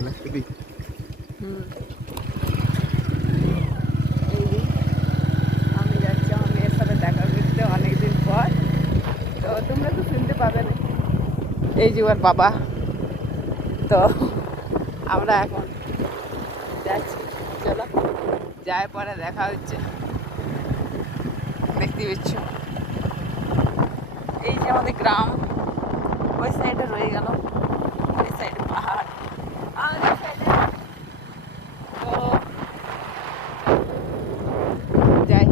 কিনা খুবই আমি যাচ্ছি আমার মেয়ের সাথে দেখা করতে অনেকদিন পর। তো তোমরা তো শুনতে পাবে না, এই যে ওর বাবা। তো আমরা এখন যাচ্ছি, চলো যায় পরে দেখা হচ্ছে। দেখতে পাচ্ছ এই যে আমাদের গ্রাম, ওই সাইডে রয়ে গেল, ওই সাইডে পাহাড়, আমাদের সাইডে। তো যাই,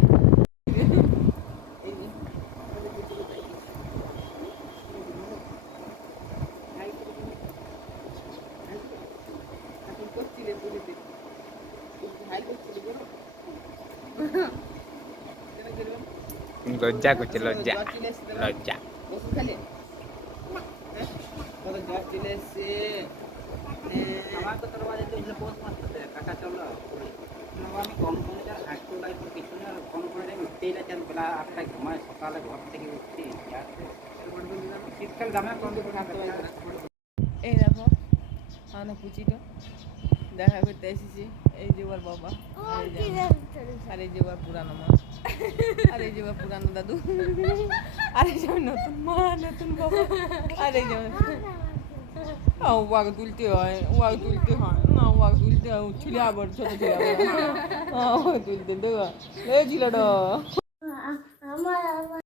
লজ্জা করছে, লজ্জা লজ্জা। আমার তো তোর বাড়িতে উঠলে বহুত মারতে কাকা চলো আমি কম করে যার হাঁটতে লাগবে পিছনে কম করে উঠতেই না চান বেলা 8টায় ঘুমায়, সকালে ঘর থেকে উঠছি শীতকাল জামা কম করে থাকতে পারি না। এই দেখো আমাদের পুচিটা দেখা করতে এসেছি। এই যে ওর বাবা, আর এই যে ওর পুরানো মা, আর এই যে ওর পুরানো দাদু, আর এই যে আমার নতুন মা, নতুন বাবা, আর এই যে ওয়াকে তুলতে হয়, ওয়াকে তুলতে হয় না, ওয়াকে তুলতে হয়, ছেলে আবার ছোট ছেলে আবার তুলতে দেওয়া এই ছেলেটা